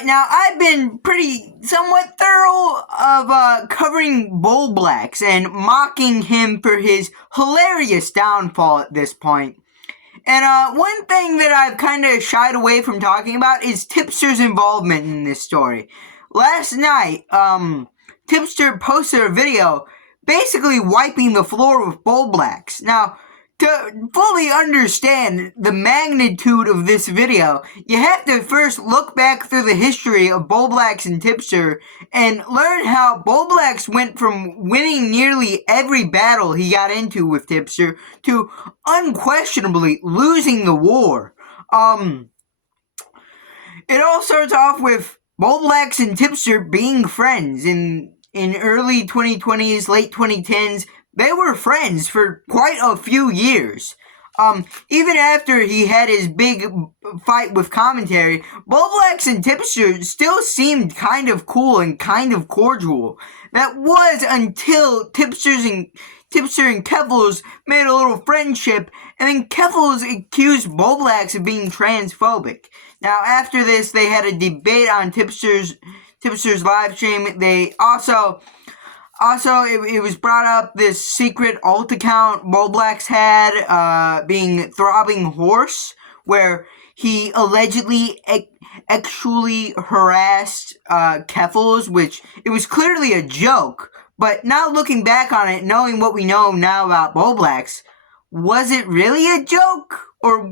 Alright, now I've been pretty somewhat thorough of covering bowblax and mocking him for his hilarious downfall at this point. And one thing that I've kind of shied away from talking about is Tipster's involvement in this story. Last night, Tipster posted a video basically wiping the floor with bowblax. Now, to fully understand the magnitude of this video, you have to first look back through the history of bowblax and Tipster and learn how bowblax went from winning nearly every battle he got into with Tipster to unquestionably losing the war. It all starts off with bowblax and Tipster being friends in early 2020s, late 2010s. They were friends for quite a few years. Even after he had his big fight with commentary, bowblax and Tipster still seemed kind of cool and kind of cordial. That was until Tipster and Keffals made a little friendship, and then Keffals accused bowblax of being transphobic. Now, after this, they had a debate on Tipster's live stream. They also, it was brought up this secret alt account bowblax had, being Throbbing Horse, where he allegedly actually harassed Keffals, which it was clearly a joke. But now looking back on it, knowing what we know now about bowblax, was it really a joke? Or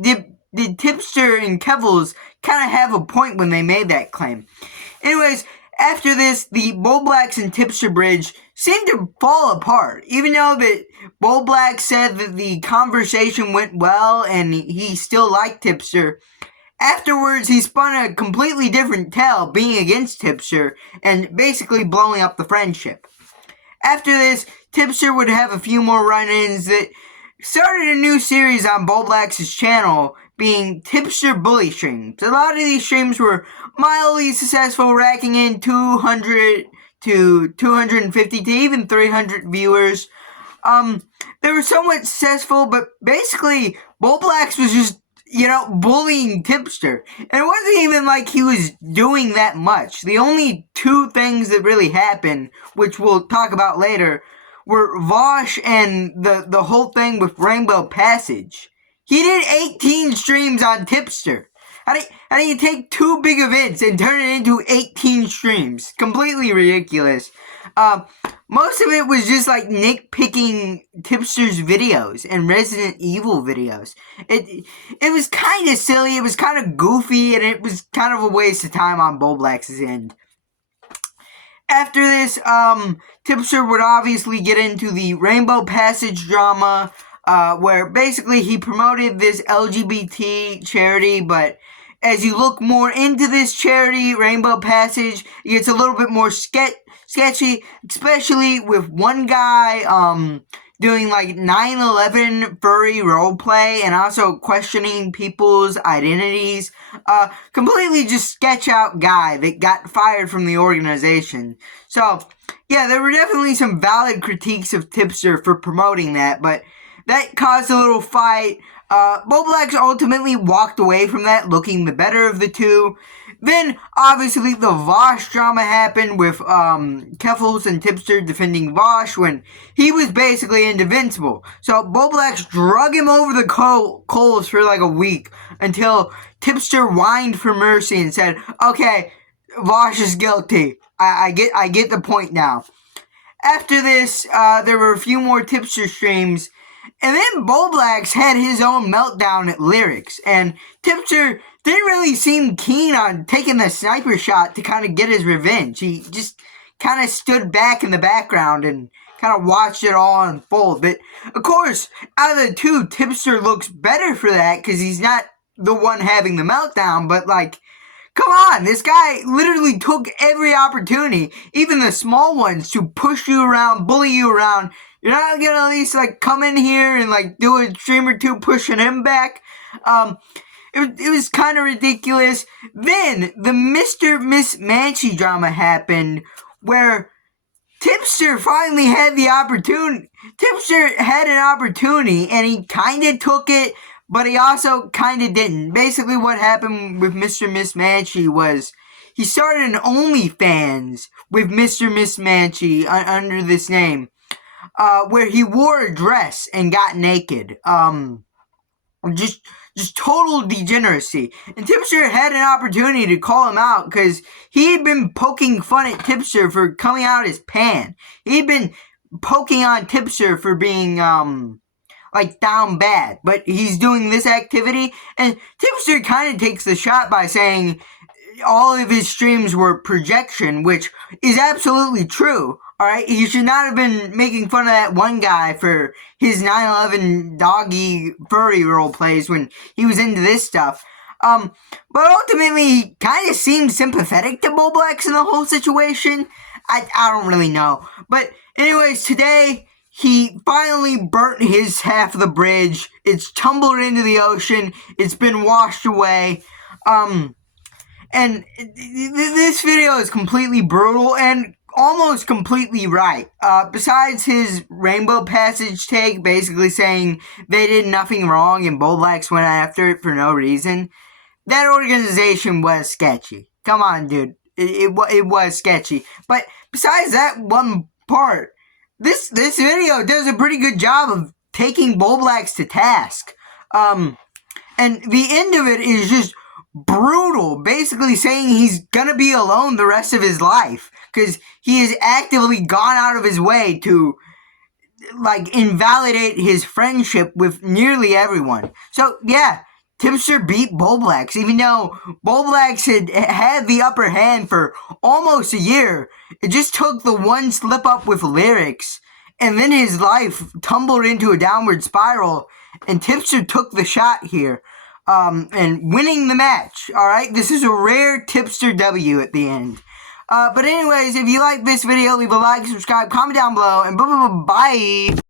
did Tipster and Keffals kind of have a point when they made that claim? Anyways, after this, the bowblax and Tipster bridge seemed to fall apart. Even though that bowblax said that the conversation went well and he still liked Tipster, afterwards he spun a completely different tale being against Tipster and basically blowing up the friendship. After this, Tipster would have a few more run-ins that started a new series on bowblax's channel, being Tipster Bully Streams. A lot of these streams were mildly successful, racking in 200 to 250 to even 300 viewers. They were somewhat successful, but basically, bowblax was just, bullying Tipster. And it wasn't even like he was doing that much. The only two things that really happened, which we'll talk about later, were Vosh and the whole thing with Rainbow Passage. He did 18 streams on Tipster. How do you take two big events and turn it into 18 streams? Completely ridiculous. Most of it was just like nitpicking Tipster's videos and Resident Evil videos. It was kind of silly, it was kind of goofy, and it was kind of a waste of time on bowblax's end. After this, Tipster would obviously get into the Rainbow Passage drama, where basically he promoted this LGBT charity, but as you look more into this charity, Rainbow Passage, it gets a little bit more sketchy, especially with one guy doing like 9/11 furry roleplay and also questioning people's identities. Completely just sketch out guy that got fired from the organization. So, yeah, there were definitely some valid critiques of Tipster for promoting that, but that caused a little fight. bowblax ultimately walked away from that looking the better of the two. Then, obviously, the Vosh drama happened with Keffals and Tipster defending Vosh when he was basically indefensible. So, bowblax drug him over the coals for like a week until Tipster whined for mercy and said, okay, Vosh is guilty. I get the point now. After this, there were a few more Tipster streams, and then bowblax had his own meltdown at Lyrics, and Tipster didn't really seem keen on taking the sniper shot to kind of get his revenge. He just kind of stood back in the background and kind of watched it all unfold. But, of course, out of the two, Tipster looks better for that because he's not the one having the meltdown, but, like, come on, this guy literally took every opportunity, even the small ones, to push you around, bully you around. You're not gonna at least, like, come in here and, like, do a stream or two pushing him back. It was kind of ridiculous. Then, the Mr. Miss Manchi drama happened, where Tipster finally had the opportunity. Tipster had an opportunity, and he kind of took it, but he also kind of didn't. Basically, what happened with Mr. Mismanchi was he started an OnlyFans with Mr. Mismanchi under this name, where he wore a dress and got naked. Just total degeneracy. And Tipster had an opportunity to call him out because he had been poking fun at Tipster for coming out his pan. He'd been poking on Tipster for being like down bad, but he's doing this activity, and Tipster kind of takes the shot by saying all of his streams were projection, which is absolutely true. Alright, he should not have been making fun of that one guy for his 9/11 doggy furry role plays when he was into this stuff. But ultimately, he kind of seemed sympathetic to bowblax in the whole situation. I don't really know. But anyways, today, he finally burnt his half of the bridge. It's tumbled into the ocean. It's been washed away. And this video is completely brutal and almost completely right. Besides his Rainbow Passage take, basically saying they did nothing wrong and bowblax went after it for no reason, that organization was sketchy. Come on, dude. It was sketchy. But besides that one part, this video does a pretty good job of taking bowblax to task. And the end of it is just brutal, basically saying he's gonna be alone the rest of his life because he has actively gone out of his way to like invalidate his friendship with nearly everyone. So yeah, Tipster beat bowblax, even though bowblax had the upper hand for almost a year. It just took the one slip up with lyrics, and then his life tumbled into a downward spiral, and Tipster took the shot here. And winning the match, alright? This is a rare Tipster W at the end. But anyways, if you like this video, leave a like, subscribe, comment down below, and bye.